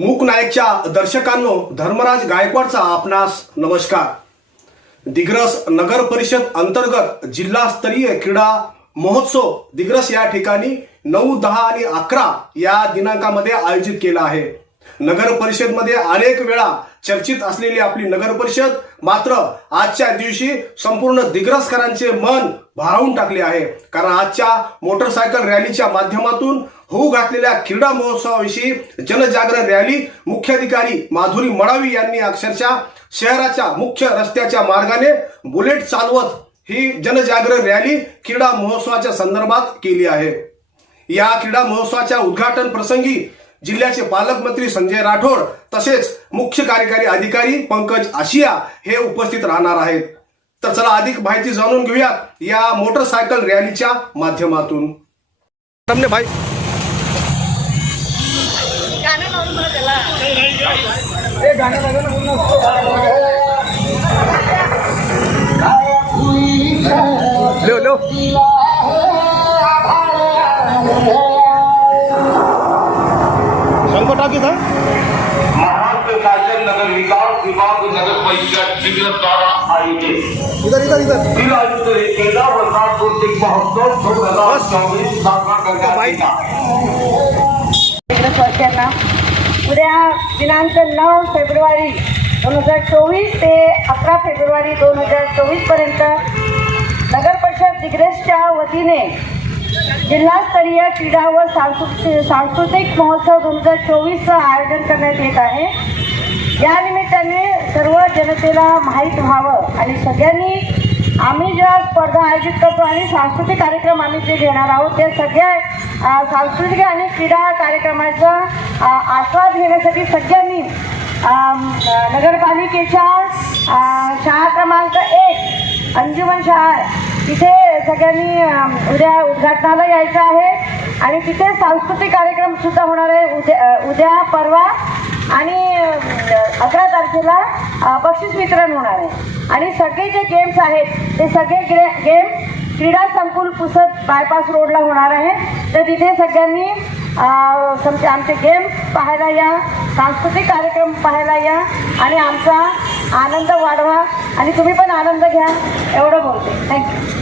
मूक नायकच्या दर्शकांनो, धर्मराज गायकवाडचा आपणास नमस्कार। दिग्रस नगर परिषद अंतर्गत जिल्हास्तरीय क्रीडा महोत्सव दिग्रस या ठिकाणी 9, 10 आणि 11 या दिनांकामध्ये आयोजित केला आहे। नगर परिषद मध्ये अनेक वेळा चर्चित असलेली आपली नगर परिषद मात्र आजच्या दिवशी संपूर्ण दिग्रसकरांचे मन भारावून टाकले आहे। कारण आजच्या मोटरसायकल रॅलीच्या माध्यमातून होऊ घातलेल्या क्रीडा महोत्सवाविषयी जनजागरण रॅली मुख्याधिकारी माधुरी मडावी यांनी अक्षरशः शहराच्या मुख्य रस्त्याच्या मार्गाने बुलेट चालवत ही जनजागरण रॅली क्रीडा महोत्सवाच्या संदर्भात केली आहे। या क्रीडा महोत्सवाच्या उद्घाटन प्रसंगी जिल्ह्याचे पालकमंत्री संजय राठोड तसेच मुख्य कार्यकारी अधिकारी पंकज आशिया हे उपस्थित राहणार आहेत। तर चला अधिक माहिती जाणून घेऊयात या मोटरसायकल रॅलीच्या माध्यमातून। तमने भाई लो लो टाकी था महाराष्ट्र शासन नगर विकास विभाग नगर परिषद दिग्रस द्वारा आयोजित इधर केला वर्षात कौतिक महोत्सव 2024 साजरा करण्यात आला। दिग्रस वर्षांना उद्या दिनांक 9 फेब्रुवारी 2024 ते 11 फेब्रुवारी 2024 पर्यंत नगर परिषद दिग्रसच्या वतीने जिल्हास्तरीय क्रीडा व सांस्कृतिक महोत्सव 2024 आयोजन करण्यात येत आहे। या निमित्ताने सर्व जनतेला माहीत व्हावं आणि सगळ्यांनी आम्ही ज्या स्पर्धा आयोजित करतो आणि सांस्कृतिक कार्यक्रम आम्ही जे घेणार आहोत त्या सगळ्या सांस्कृतिक आणि क्रीडा कार्यक्रमाचा आस्वाद घेण्यासाठी सगळ्यांनी नगरपालिकेच्या शाळा क्रमांक 1 अंजुमन शाळा तिथे सगळ्यांनी उद्या उद्घाटनाला यायचं आहे आणि तिथे सांस्कृतिक कार्यक्रम सुद्धा होणार आहे। उद्या परवा आणि 11 तारखेला बक्षीस वितरण होणार आहे आणि सगळे जे गेम्स आहेत ते सगळे गेम क्रीडा संकुल पुसद बायपास रोडला होणार आहे। तर तिथे सगळ्यांनी आमचे गेम्स पाहायला या, सांस्कृतिक कार्यक्रम पाहायला या आणि आमचा आनंद वाढवा आणि तुम्ही पण आनंद घ्या एवढं बोलते। थँक्यू।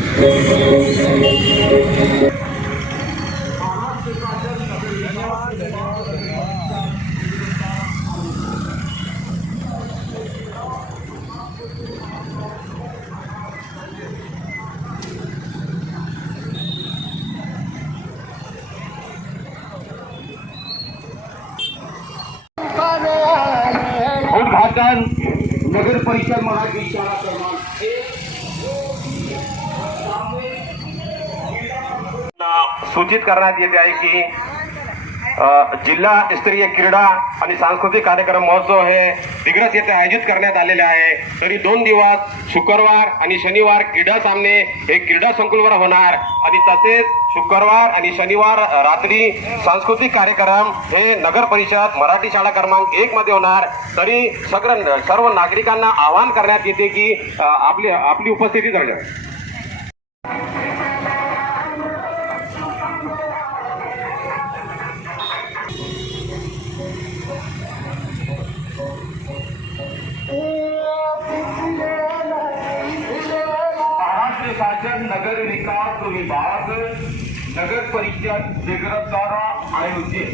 उद्घाटन नगर परिषद मराठी शाळा क्रमांक 1 सूचित करण्यात येते आहे की जिल्हा स्तरीय क्रीडा आणि सांस्कृतिक कार्यक्रम महोत्सव हे दिग्रस येथे आयोजित करण्यात आलेले आहे। तरी 2 दिवस शुक्रवार आणि शनिवार क्रीडा सामने हे क्रीडा संकुलवर होणार आणि तसेच शुक्रवार आणि शनिवार रात्री सांस्कृतिक कार्यक्रम हे नगर परिषद मराठी शाळा क्रमांक 1 मध्ये होणार। तरी सर्व नागरिकांना आवाहन करण्यात येते की आपली उपस्थिती द्या। महाराष्ट्र शासन नगर विकास विभाग नगर परिषद दिग्रस द्वारा आयोजित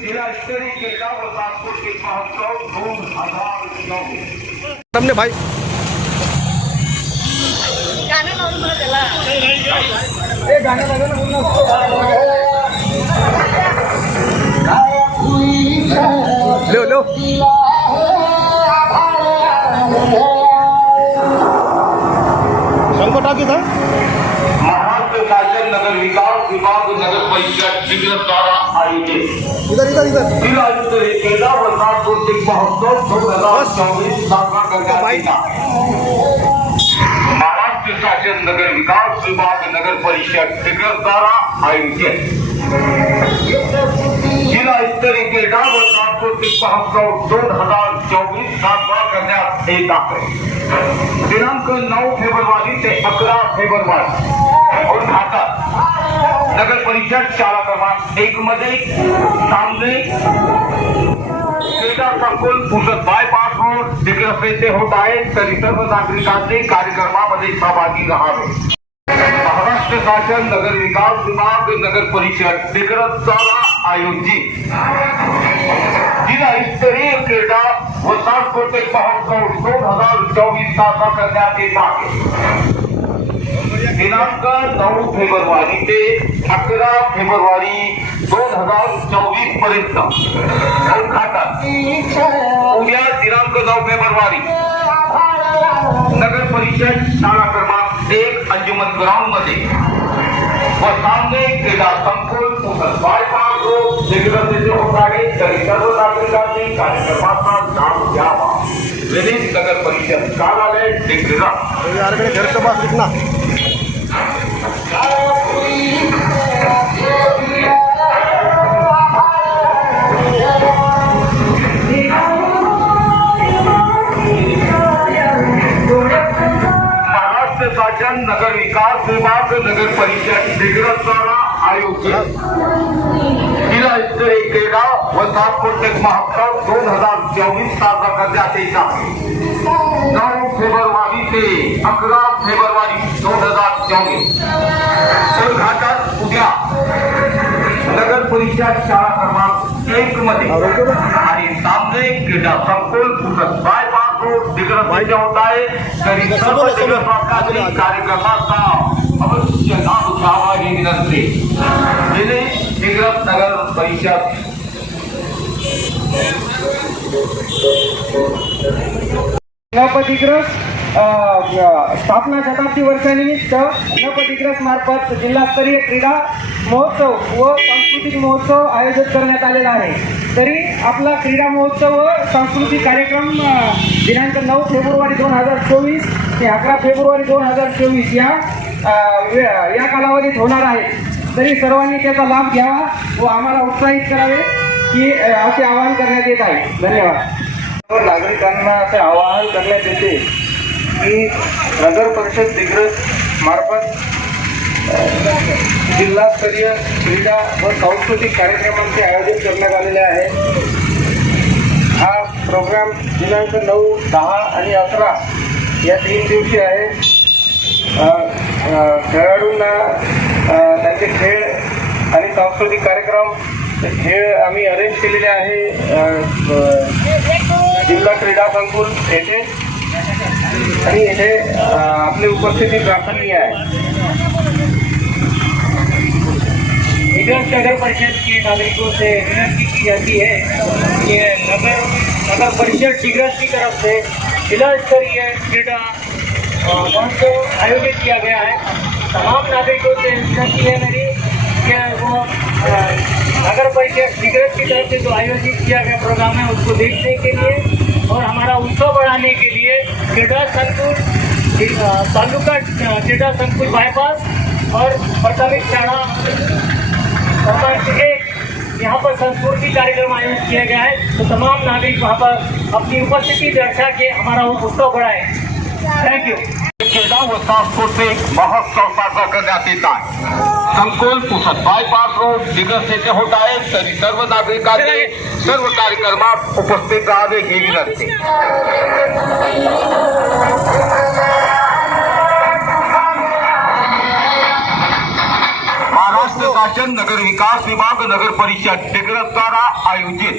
जिल्हास्तरीय क्रीडा व सांस्कृतिक महोत्सव 2024। तमने भाई लो लो टाकी था महाराष्ट्र शासन नगर विकास विभाग नगर परिषद दिग्रस द्वारा आयोजित इधर केला वर्षात कौतिक महोत्सव 2024 साजरा करण्यात आला। महाराष्ट्र शासन नगर विकास विभाग नगर परिषद दिग्रस द्वारा आयोजित जिल्हास्तरीय क्रीडा व सांस्कृतिक महोत्सव 2024 साजरा करण्यात येत आहे। दिनांक 9 फेब्रुवारी ते 11 फेब्रुवारी उद्घाटन नगर परिषद शाळा क्रमांक 1 मध्ये सामने क्रीडा संकुल पुसद बायपास रोड दिग्रस येथे होत आहे, तरी सर्व नागरिकांनी कार्यक्रमामध्ये सहभागी राहावे. महाराष्ट्र शासन नगर विकास विभाग नगर परिषद दिग्रस द्वारा आयोजित जिल्हा स्तरीय क्रीडा व सांस्कृतिक महोत्सव 2024 साजरा करण्यात येत आहे. दिनांक 9 फेब्रुवारी ते 11 फेब्रुवारी 2024 पर्यंत उद्घाटन उद्या दिनांक 9 फेब्रुवारी नगर परिषद शाळा क्रमांक 1 अंजुमन ग्राउंड मध्ये व सामने क्रीडा संकुल पुसद बायपास रोड दिग्रस येथे होत आहे, तरी सर्व नागरिकांनी कार्यक्रमाचा लाभ घ्यावा. विनीत नगर परिषद कार्यालय दिग्रस. घर के पास रुकना. महाराष्ट्र शासन नगर विकास विभाग नगर परिषद दिग्रस द्वारा आयोजित जिल्हा स्तरीय क्रीडा व सांस्कृतिक महोत्सव 2024 साजरा करण्यात येत आहे. 9 फेब्रुवारी ते 11 फेब्रुवारी 2024 उद्घाटन उद्या नगर परिषद शाळा क्रमांक 1 मध्ये आणि सामने क्रीडा संकुल पुसद बायपास रोड दिग्रस येथे होत आहे, तरी सर्व दिग्रसवासियांनी कार्यक्रमाचा अवश्य लाभ घ्यावा ही विनंती. दिग्रस नगर परिषद. नपदिग्रस स्थापना शताब्दी वर्षानिमित्त नपदिग्रस मार्फत जिल्हास्तरीय क्रीडा महोत्सव व सांस्कृतिक महोत्सव आयोजित करण्यात आलेला आहे. तरी आपला क्रीडा महोत्सव व सांस्कृतिक कार्यक्रम दिनांक 9 फेब्रुवारी 2024 ते 11 फेब्रुवारी 2024 या कालावधीत होणार आहे. तरी सर्वांनी त्याचा लाभ घ्यावा व आम्हाला उत्साहित करावे की असे आवाहन करण्यात येत आहे. धन्यवाद. नागरिकांना असे आवाहन करण्यात येते की नगर परिषद दिग्रस मार्फत जिल्हास्तरीय क्रीडा व सांस्कृतिक कार्यक्रमांचे आयोजन करण्यात आलेले आहे. हा प्रोग्राम दिनांक 9, 10 आणि 11 या 3 दिवशी आहे. खेळाडूंना त्यांचे खेळ आणि सांस्कृतिक कार्यक्रम खेळ आम्ही अरेंज केलेले आहे जिल्हा क्रीडा संकुल येथे, आणि येथे आपली उपस्थिती प्रार्थनीय आहे. दिग्रस नगर परिषद के नागरिकों से विनती की जाती है कि नगर परिषद दिग्रस की तरफ से जिला स्तरीय क्रीडा महोत्सव आयोजित किया गया है. तमाम नागरिकों से विनती है मेरी कि वो नगर परिषद दिग्रस की तरफ से जो आयोजित किया गया प्रोग्राम है उसको देखने के लिए और हमारा उत्सव बढ़ाने के लिए क्रीडा संकुल तालुका क्रीडा संकुल बाईपास और प्राथमिक शाला क्रमांक 1 यहाँ पर संस्कृति कार्यक्रम आयोजित किया गया है. तो तमाम नागरिक वहाँ पर अपनी उपस्थिति दर्शा के हमारा उत्सव बढ़ाए. Thank you. क्रीडा व सांस्कृतिक महोत्सव साजरा करण्यात येत आहे. संकुल पुसद बायपास रोड दिग्रस येथे होत आहे, तरी सर्व नागरिकांनी सर्व कार्यक्रमात उपस्थित राहावे ही विनंती. महाराष्ट्र शासन नगर विकास विभाग नगर परिषद दिग्रस द्वारा आयोजित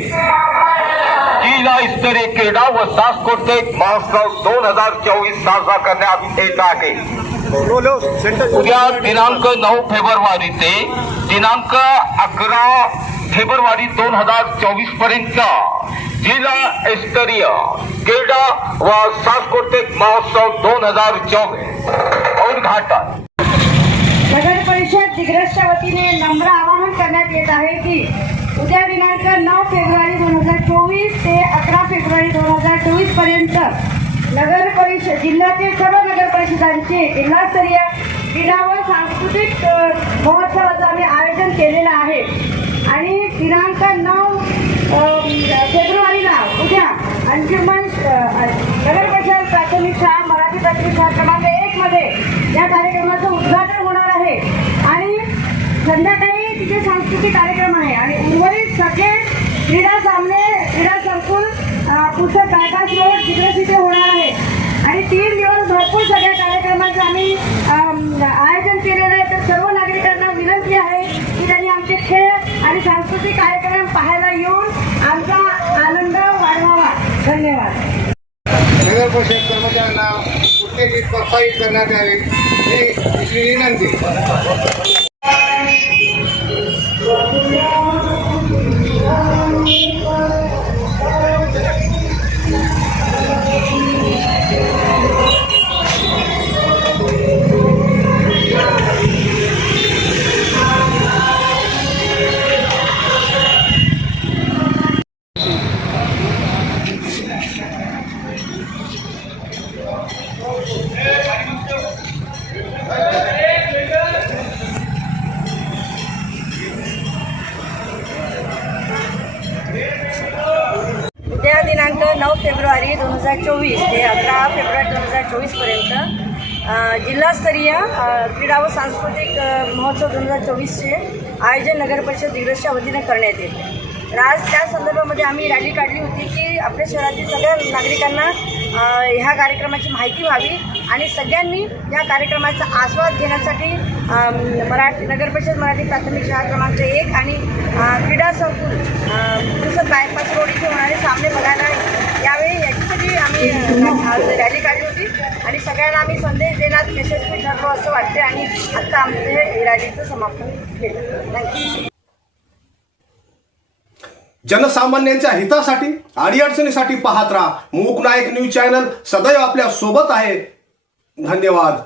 जिल्हा स्तरीय क्रीडा व सांस्कृतिक महोत्सव 2024 साजरा करण्यात येत आहे. उद्या दिनांक 9 फेब्रुवारी ते दिनांक 11 फेब्रुवारी 2024 पर्यंत जिल्हा स्तरीय क्रीडा व सांस्कृतिक महोत्सव 2024 उद्घाटन. नगर परिषद दिग्रसच्या वतीने नम्र आवाहन करण्यात येत आहे की उद्या दिनांक 9 फेब्रुवारी 2024 ते 11 फेब्रुवारी 2024 पर्यंत नगर परिषद जिल्ह्यातील सर्व नगर परिषदांचे जिल्हास्तरीय क्रीडा व सांस्कृतिक महोत्सवाचं आम्ही आयोजन केलेलं आहे. आणि दिनांक 9 फेब्रुवारीला उद्या अंजुमन नगर परिषद प्राथमिक शाळा मराठी प्राथमिक शाळा क्रमांक 1 मध्ये या कार्यक्रमाचं उद्घाटन होणार आहे. आणि संध्याकाळी तिथे सांस्कृतिक कार्यक्रम आहे आणि उर्वरित सगळे क्रीडा सामने क्रीडा संकुल पुस्तक बायपास रोड दिग्रस इथे होणार आहे आणि 3 दिवस भरपूर सगळ्या कार्यक्रमांचं आम्ही आयोजन केलेलं आहे. तर सर्व नागरिकांना विनंती आहे की त्यांनी आमचे खेळ आणि सांस्कृतिक कार्यक्रम पाहायला येऊन आमचा आनंद वाढवावा. धन्यवाद. नगर परिषद कर्मचाऱ्यांना उत्तेजित प्रोत्साहित करण्यात यावे ही दुसरी विनंती. उद्या दिनांक 9 फेब्रुवारी 2024 ते 11 फेब्रुवारी 2024 पर्यंत जिल्हास्तरीय क्रीडा व सांस्कृतिक महोत्सव 2024चे आयोजन नगर परिषद दिग्रसच्या वतीने करण्यात येते. तर आज त्या संदर्भामध्ये आम्ही रॅली काढली होती की आपल्या शहरातील सगळ्या नागरिकांना ह्या कार्यक्रमाची माहिती व्हावी आणि सगळ्यांनी या कार्यक्रमाचा आस्वाद घेण्यासाठी नगर परिषद मराठी प्राथमिक शाळा क्रमांक 1 आणि क्रीडा संकुल पुस्तक बायपास रोड इथे होणारे सामने बघायला यावेळी याच्यासाठी आम्ही आज रॅली काढली होती आणि सगळ्यांना आम्ही संदेश देण्यात यशस्वी ठरलो असं वाटते आणि आत्ता आमचं हे रॅलीचं समापन केलं. थँक्यू. जनसामान्यांच्या हितासाठी अडीअडचणीसाठी पाहत राहा. मूक नायक न्यूज चॅनल सदैव आपल्या सोबत आहे. धन्यवाद.